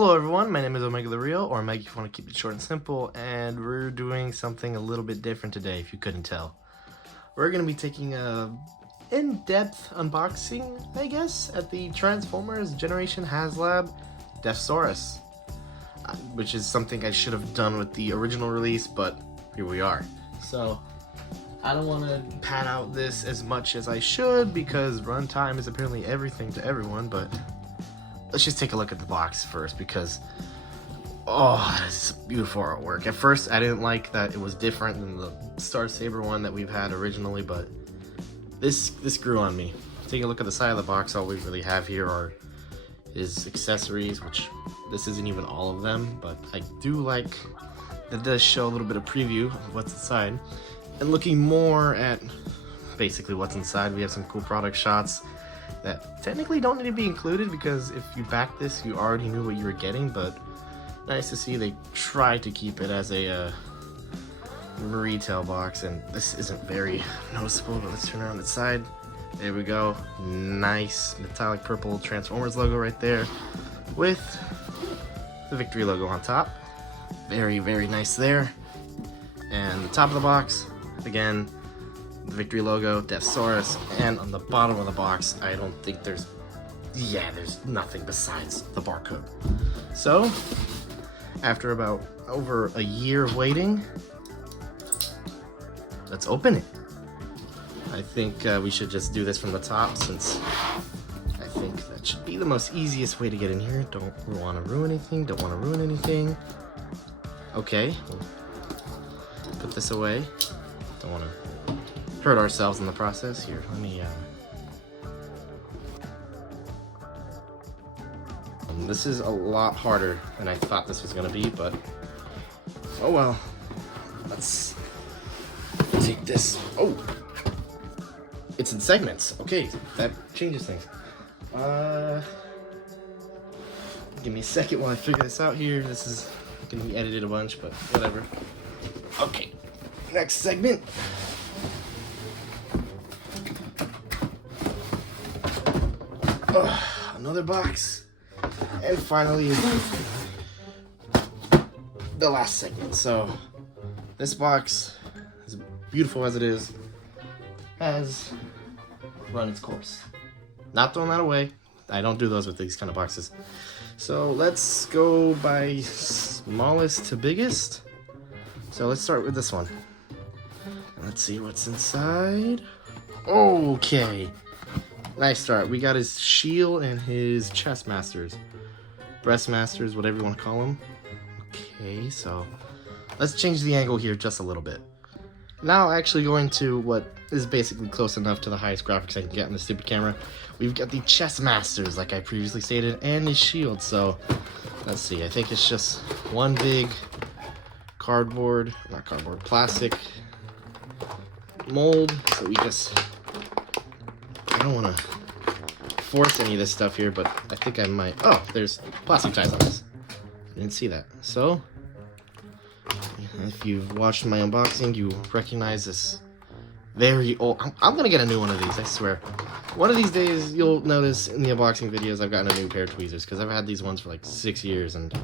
Hello everyone, my name is Omega the Real, or Meg if you want to keep it short and simple, and we're doing something a little bit different today, if you couldn't tell. We're going to be taking a in-depth unboxing, I guess, at the Transformers Generation Haslab Deathsaurus, which is something I should have done with the original release, but here we are. So, I don't want to pad out this as much as I should, because runtime is apparently everything to everyone, but let's just take a look at the box first, because it's beautiful artwork. At first I didn't like that it was different than the Star Saber one that we've had originally, but this grew on me. Taking a look at the side of the box, all we really have here are his accessories, which this isn't even all of them, but I do like that it does show a little bit of preview of what's inside. And looking more at basically what's inside, we have some cool product shots that technically don't need to be included, because if you back this you already knew what you were getting, but nice to see they try to keep it as a retail box. And this isn't very noticeable, but let's turn around the side. There we go. Nice metallic purple Transformers logo right there with the Victory logo on top. Very, very nice there. And the top of the box, again, the Victory logo, Deathsaurus, and on the bottom of the box, I don't think there's nothing besides the barcode. So, after about over a year of waiting, let's open it. I think we should just do this from the top, since I think that should be the most easiest way to get in here. Don't want to ruin anything, Okay, we'll put this away. Don't want to hurt ourselves in the process. Here, let me this is a lot harder than I thought this was gonna be, but oh well. Let's take this. Oh, it's in segments. Okay, that changes things. Give me a second while I figure this out here. This is gonna be edited a bunch, but whatever. Okay, next segment. Another box, and finally the last segment. So this box, as beautiful as it is, has run its course. Not throwing that away. I don't do those with these kind of boxes. So let's go by smallest to biggest. So let's start with this one. Let's see what's inside. Okay. Nice start. We got his shield and his chest masters. Breast masters, whatever you want to call them. Okay, so let's change the angle here just a little bit. Now actually going to what is basically close enough to the highest graphics I can get on the stupid camera. We've got the chest masters, like I previously stated, and his shield. So let's see, I think it's just one big plastic mold. So we just, I don't want to force any of this stuff here, but I think I might. Oh, there's plastic ties on this. I didn't see that. So, if you've watched my unboxing, you recognize this very old. I'm gonna get a new one of these, I swear. One of these days, you'll notice in the unboxing videos, I've gotten a new pair of tweezers, because I've had these ones for like 6 years, and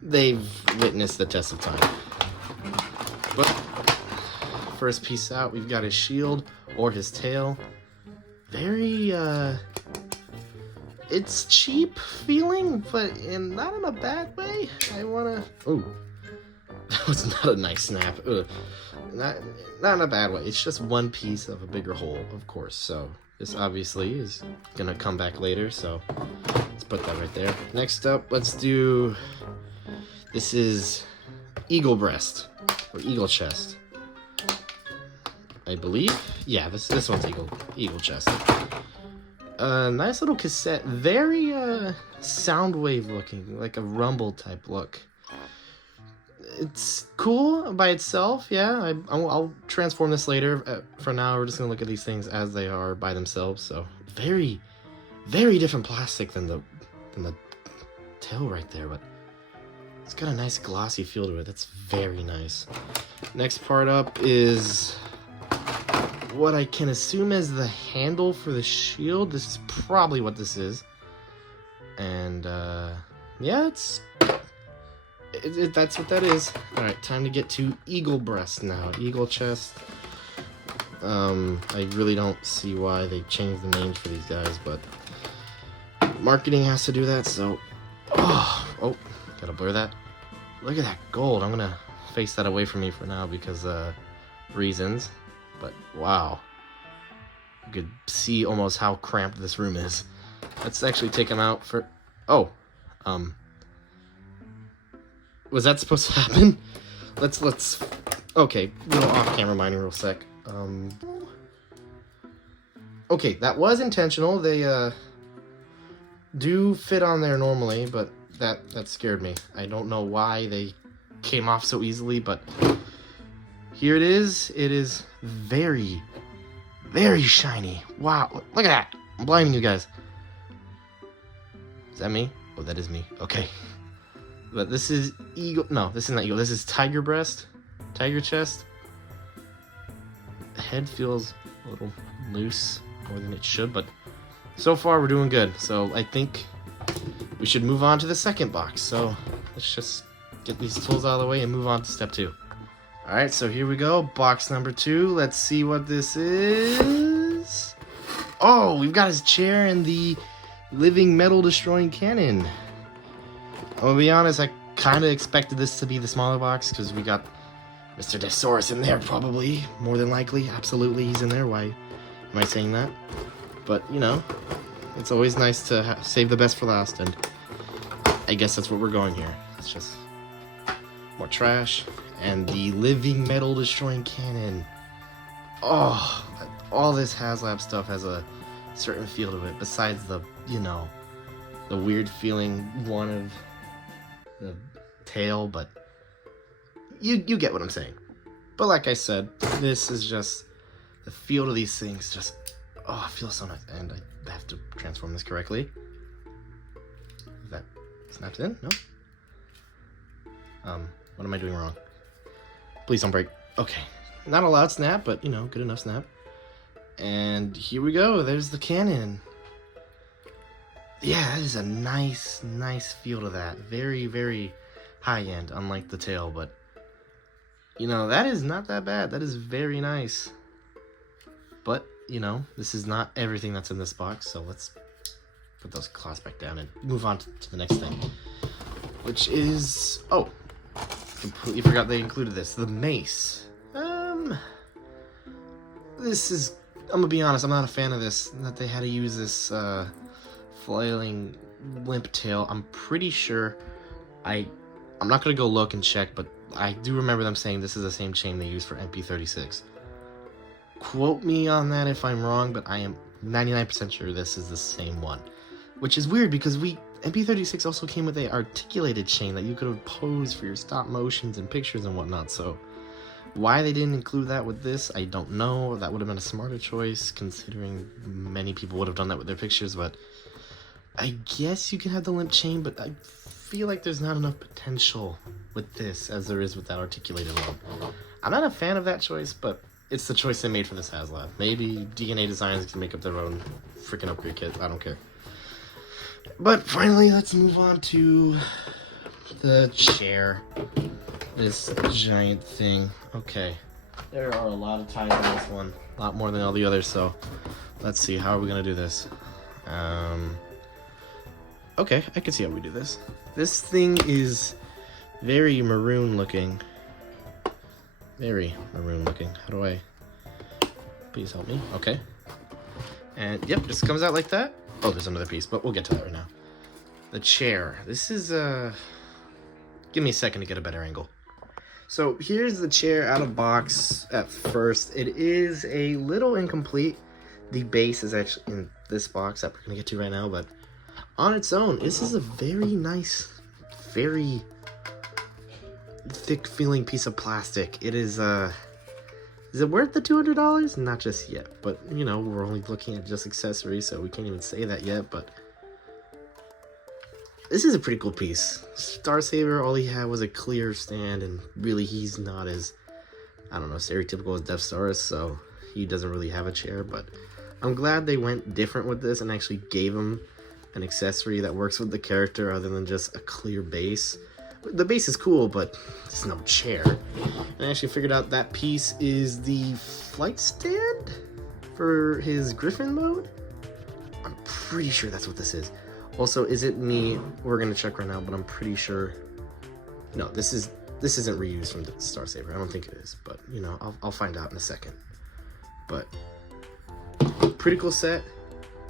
they've witnessed the test of time. But first piece out, we've got his shield, or his tail. Very, it's cheap feeling, but not in a bad way. I wanna, that was not a nice snap. Not in a bad way. It's just one piece of a bigger whole, of course. So this obviously is gonna come back later, so let's put that right there. Next up, let's do, this is eagle breast, or eagle chest, I believe. Yeah, this one's eagle chest. Nice little cassette, very sound wave looking, like a rumble type look. It's cool by itself, yeah. I'll transform this later. For now, we're just gonna look at these things as they are by themselves. So very, very different plastic than the tail right there, but it's got a nice glossy feel to it. That's very nice. Next part up is what I can assume is the handle for the shield. This is probably what this is. And Yeah, that's what that is. All right, time to get to eagle breast now. Eagle chest. I really don't see why they changed the names for these guys, but marketing has to do that, so... Oh, gotta blur that. Look at that gold. I'm gonna face that away from me for now because, reasons. But, wow. You could see almost how cramped this room is. Let's actually take him out for... Oh, was that supposed to happen? Let's... Okay, little off-camera mining real sec. Okay, that was intentional. They, do fit on there normally, but that scared me. I don't know why they came off so easily, but here it is. It is very, very shiny. Wow, look at that. I'm blinding you guys. Is that me? Oh, that is me. Okay. But this is eagle. No, this is not eagle. This is tiger breast, tiger chest. The head feels a little loose more than it should, but so far we're doing good. So I think we should move on to the second box. So let's just get these tools out of the way and move on to step 2. All right, so here we go. Box number 2. Let's see what this is. Oh, we've got his chair and the living metal destroying cannon. I'll be honest, I kind of expected this to be the smaller box because we got Mr. Deathsaurus in there, probably. More than likely. Absolutely, he's in there. Why am I saying that? But, you know, it's always nice to save the best for last, and I guess that's what we're going here. It's just more trash and the living metal destroying cannon. Oh, all this Haslab stuff has a certain feel to it, besides the, you know, the weird feeling one of the tail, but you get what I'm saying. But like I said, this is just the feel to these things. Just oh, it feels so nice, and I have to transform this correctly. Is that snaps in? No. What am I doing wrong? Please don't break. Okay, not a loud snap, but you know, good enough snap. And here we go. There's the cannon. Yeah, that is a nice feel to that. Very, very high-end, unlike the tail, but, you know, that is not that bad. That is very nice. But, you know, this is not everything that's in this box, so let's put those claws back down and move on to the next thing, which is... Oh, completely forgot they included this. The mace. This is... I'm gonna be honest, I'm not a fan of this, that they had to use this, flailing limp tail. I'm pretty sure I'm not gonna go look and check, but I do remember them saying this is the same chain they use for MP36. Quote me on that if I'm wrong, but I am 99% sure this is the same one, which is weird because MP36 also came with a articulated chain that you could have posed for your stop motions and pictures and whatnot. So why they didn't include that with this, I don't know. That would have been a smarter choice, considering many people would have done that with their pictures, but I guess you can have the limp chain, but I feel like there's not enough potential with this as there is with that articulated one. I'm not a fan of that choice, but it's the choice they made for this Haslab. Maybe DNA Designs can make up their own freaking upgrade kit. I don't care. But finally, let's move on to the chair. This giant thing. Okay. There are a lot of ties in this one. A lot more than all the others, so let's see. How are we going to do this? Okay, I can see how we do this. This thing is very maroon looking. Very maroon looking. How do I... Please help me. Okay. And, yep, just comes out like that. Oh, there's another piece, but we'll get to that right now. The chair. This is, give me a second to get a better angle. So, here's the chair out of box at first. It is a little incomplete. The base is actually in this box that we're going to get to right now, but on its own, this is a very nice, very thick feeling piece of plastic. It is it worth the $200? Not just yet, but you know, we're only looking at just accessories, so we can't even say that yet, but this is a pretty cool piece. Star Saber, all he had was a clear stand, and really he's not as, I don't know, stereotypical as Deathsaurus, so he doesn't really have a chair, but I'm glad they went different with this and actually gave him an accessory that works with the character other than just a clear base. The base is cool, but it's no chair. And I actually figured out that piece is the flight stand for his Griffin mode. I'm pretty sure that's what this is. Also, is it me? We're gonna check right now, but I'm pretty sure. No, this isn't reused from the Star Saber. I don't think it is, but you know, I'll find out in a second. But pretty cool set.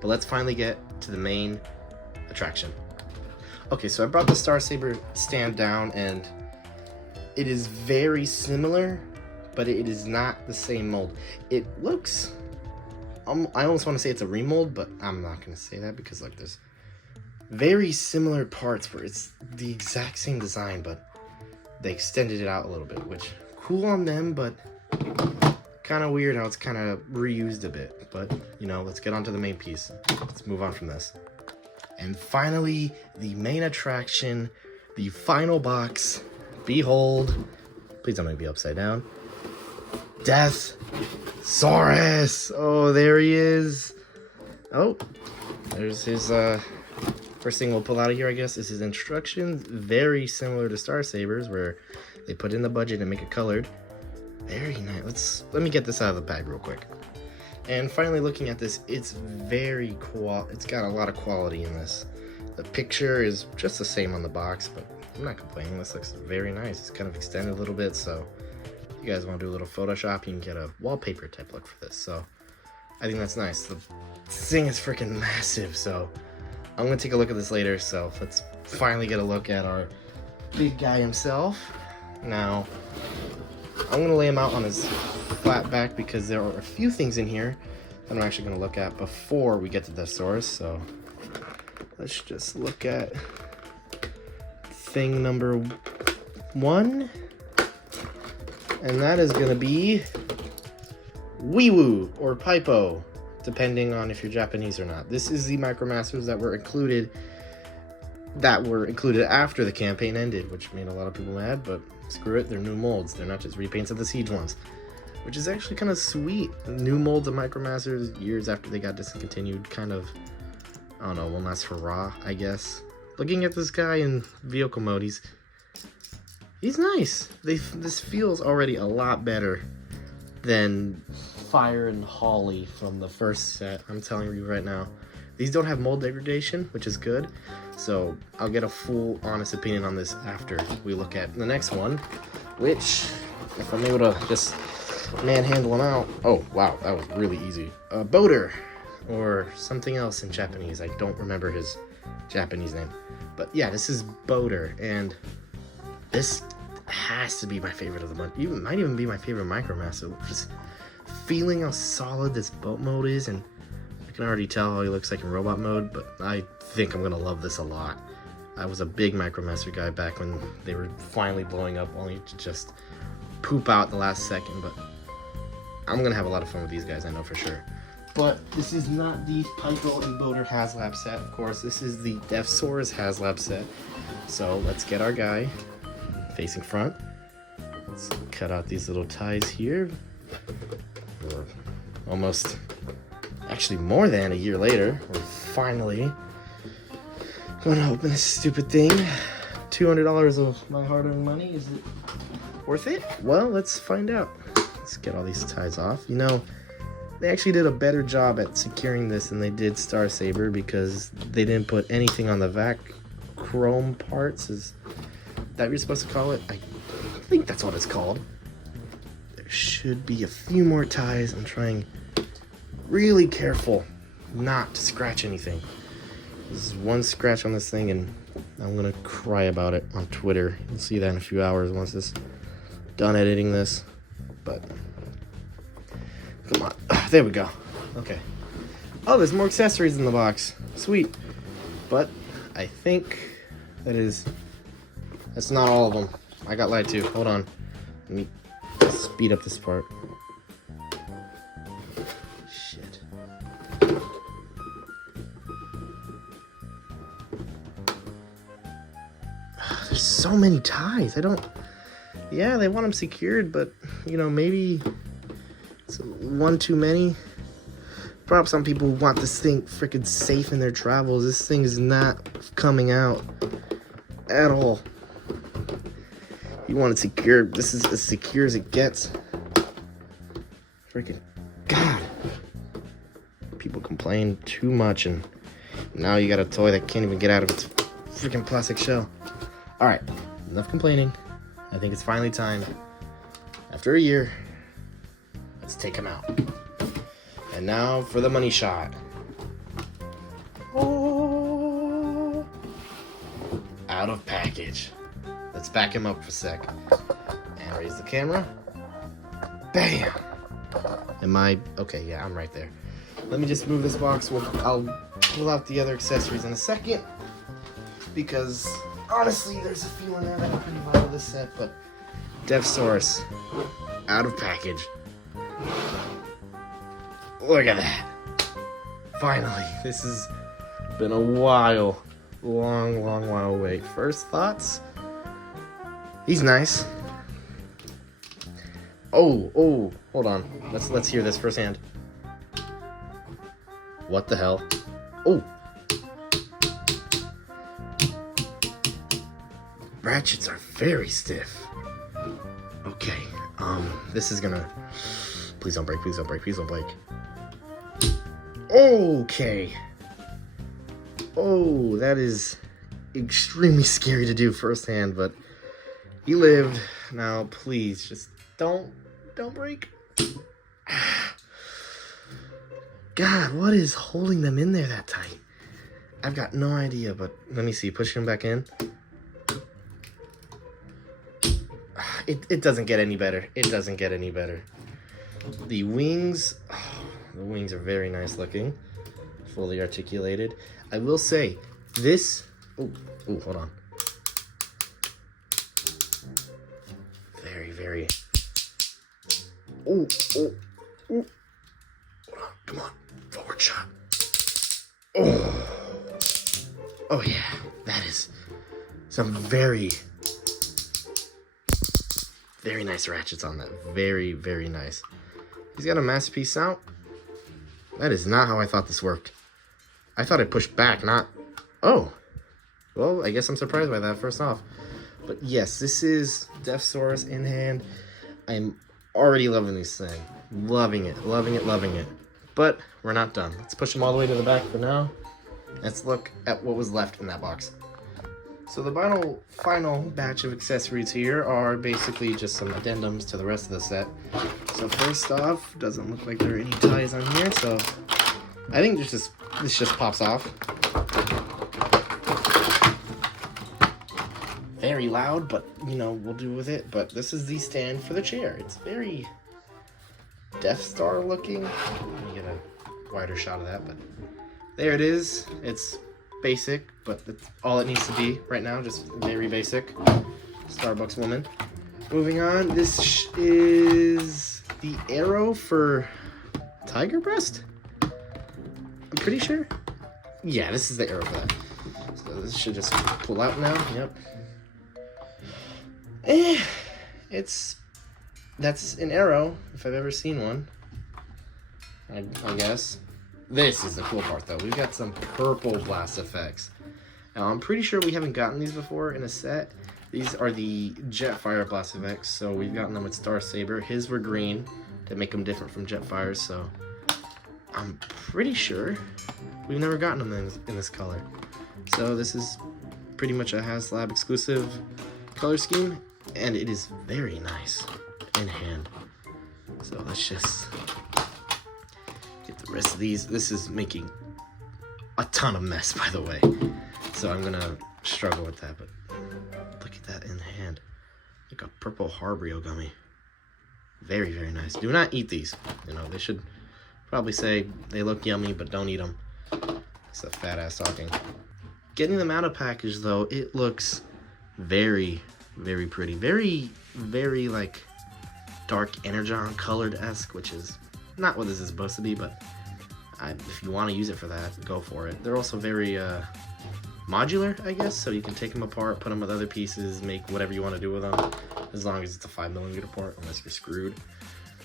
But let's finally get to the main attraction. Okay, so I brought the Star Saber stand down, and it is very similar, but it is not the same mold. It looks, I almost want to say it's a remold, but I'm not going to say that because like there's very similar parts where it's the exact same design, but they extended it out a little bit, which cool on them, but kind of weird how it's kind of reused a bit. But you know, let's get on to the main piece. Let's move on from this. And finally, the main attraction, the final box. Behold, please don't make me upside down. Deathsaurus. Oh, there he is. Oh, there's his first thing we'll pull out of here, I guess, is his instructions. Very similar to Star Sabers, where they put in the budget and make it colored. Very nice. Let me get this out of the bag real quick. And finally, looking at this, it's very cool. It's got a lot of quality in this. The picture is just the same on the box, but I'm not complaining. This looks very nice. It's kind of extended a little bit, so if you guys want to do a little Photoshop, you can get a wallpaper type look for this. So I think that's nice. The thing is freaking massive, so I'm gonna take a look at this later. So let's finally get a look at our big guy himself. Now, I'm gonna lay him out on his flat back because there are a few things in here that I'm actually gonna look at before we get to Deathsaurus. So let's just look at thing number 1, and that is gonna be Wee-Woo or Pipo, depending on if you're Japanese or not. This is the Micromasters that were included after the campaign ended, which made a lot of people mad, but screw it, they're new molds. They're not just repaints of the Siege ones, which is actually kind of sweet. New molds of Micromasters years after they got discontinued, kind of, I don't know, one last hurrah, I guess. Looking at this guy in vehicle mode, he's nice. This feels already a lot better than Fire and Holly from the first set. I'm telling you right now. These don't have mold degradation, which is good. So I'll get a full honest opinion on this after we look at the next one, which, if I'm able to just manhandle him out. Oh, wow, that was really easy. Boater, or something else in Japanese. I don't remember his Japanese name. But yeah, this is Boater, and this has to be my favorite of the bunch. Might even be my favorite Micromaster. Just feeling how solid this boat mode is, and I can already tell how he looks like in robot mode, but I think I'm gonna love this a lot. I was a big Micromaster guy back when they were finally blowing up, only to just poop out the last second, but I'm gonna have a lot of fun with these guys, I know for sure. But this is not the Pipo and Boater Haslab set, of course. This is the Deathsaurus Haslab set. So let's get our guy facing front. Let's cut out these little ties here. We're almost, actually more than a year later, we're finally gonna open this stupid thing. $200 of my hard-earned money. Is it worth it? Well, let's find out. Let's get all these ties off. You know, they actually did a better job at securing this than they did Star Saber, because they didn't put anything on the vac chrome parts. Is that what you're supposed to call it? I think that's what it's called. There should be a few more ties. I'm trying really careful not to scratch anything. There's one scratch on this thing and I'm gonna cry about it on Twitter. You'll see that in a few hours once it's done editing this. But come on, there we go. Okay. Oh, there's more accessories in the box. Sweet. But I think that's not all of them. I got lied to. Hold on. Let me speed up this part. Shit. There's so many ties. Yeah, they want them secured, but, you know, maybe it's one too many. Probably some people want this thing freaking safe in their travels. This thing is not coming out at all. You want it secure. This is as secure as it gets. Freaking God. People complain too much, and now you got a toy that can't even get out of its freaking plastic shell. All right, enough complaining. I think it's finally time. After a year, let's take him out. And now for the money shot. Oh, out of package. Let's back him up for a sec. And raise the camera. Bam! Am I... Okay, yeah, I'm right there. Let me just move this box. I'll pull out the other accessories in a second. Because, honestly, there's a few in there that are pretty vital this set. But, Deathsaurus, out of package. Look at that. Finally, this has been a while. Long while wait. First thoughts? He's nice. Oh, hold on. Let's hear this firsthand. What the hell? Oh. Ratchets are very stiff. Okay. This is gonna... Please don't break, please don't break, please don't break. Okay. Oh, that is extremely scary to do firsthand, but he lived. Now, please, just don't break. God, what is holding them in there that tight? I've got no idea, but let me see. Pushing them back in. It doesn't get any better. It doesn't get any better. The wings, the wings are very nice looking. Fully articulated. I will say, this... Oh, hold on. Very... Oh. Come on. Forward shot. Oh yeah. That is some very nice ratchets on that. Very nice. He's got a masterpiece out. That is not how I thought this worked. I thought it pushed back, not... Oh. Well, I guess I'm surprised by that, first off. But yes, this is Deathsaurus in hand. I'm already loving this thing. Loving it. But we're not done. Let's push them all the way to the back for now. Let's look at what was left in that box. So the final batch of accessories here are basically just some addendums to the rest of the set. So first off, doesn't look like there are any ties on here, so I think this just pops off. Very loud, but you know, we'll do with it. But this is the stand for the chair. It's very Death Star looking. Let me get a wider shot of that, but there it is. It's basic, but that's all it needs to be right now. Just very basic. Starbucks woman. Moving on, this is the arrow for Tiger Breast? I'm pretty sure. Yeah, this is the arrow for that. So this should just pull out now. Yep. That's an arrow, if I've ever seen one. I guess. This is the cool part, though. We've got some purple blast effects. Now, I'm pretty sure we haven't gotten these before in a set. These are the Jetfire blast effects, so we've gotten them with Star Saber. His were green to make them different from Jetfire's, so I'm pretty sure we've never gotten them in this color. So this is pretty much a Haslab exclusive color scheme, and it is very nice in hand. So let's just get the rest of these. This is making a ton of mess, by the way, so I'm gonna struggle with that, but look at that in hand. Like a purple Harbrio gummy. Very nice. Do not eat these. You know, they should probably say they look yummy, but don't eat them. It's a fat ass talking. Getting them out of package, though, it looks very pretty. Very like dark Energon colored-esque, which is not what this is supposed to be, but if you want to use it for that, go for it. They're also very modular, I guess, so you can take them apart, put them with other pieces, make whatever you want to do with them, as long as it's a 5mm part, unless you're screwed.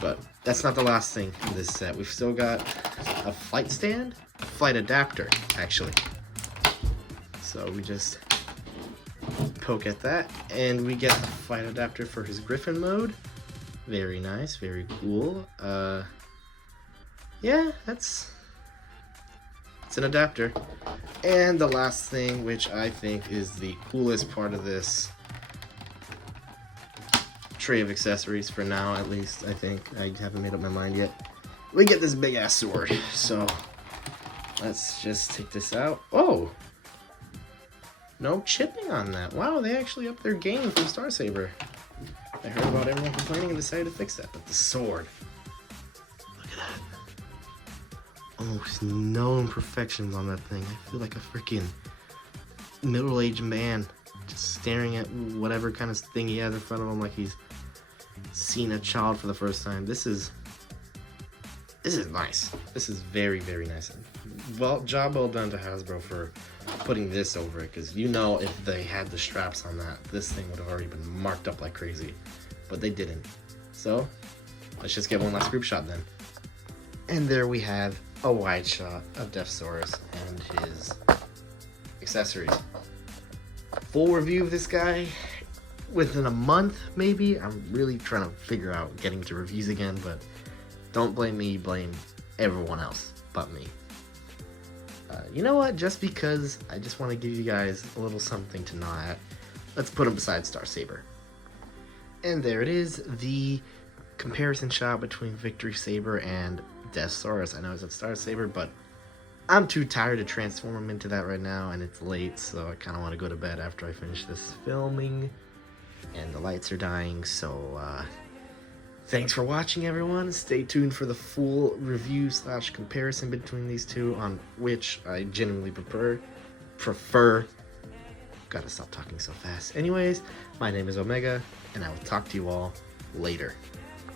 But that's not the last thing in this set. We've still got a flight stand, flight adapter, actually. So we just poke at that, and we get the flight adapter for his Griffin mode. Very nice, very cool. Yeah, it's an adapter. And the last thing, which I think is the coolest part of this tray of accessories for now, at least. I think I haven't made up my mind yet. We get this big ass sword. So let's just take this out. Oh, no chipping on that. Wow, they actually upped their game from Star Saber. I heard about everyone complaining and decided to fix that. But the sword, look at that. Almost no imperfections on that thing. I feel like a freaking middle-aged man just staring at whatever kind of thing he has in front of him, like he's seen a child for the first time. This is nice. This is very, very nice. Job well done to Hasbro for putting this over it, because you know if they had the straps on that, this thing would have already been marked up like crazy. But they didn't. So let's just get one last group shot then. And there we have a wide shot of Deathsaurus and his accessories. Full review of this guy within a month, maybe. I'm really trying to figure out getting to reviews again, but don't blame me, blame everyone else but me. You know what? Just because I just want to give you guys a little something to gnaw at, let's put him beside Star Saber. And there it is, the comparison shot between Victory Saber and Deathsaurus. I know it's a Star Saber, but I'm too tired to transform him into that right now, and it's late, so I kind of want to go to bed after I finish this filming. And the lights are dying, so thanks for watching, everyone. Stay tuned for the full review / comparison between these two, on which I genuinely prefer. Gotta stop talking so fast. Anyways, my name is Omega, and I will talk to you all later.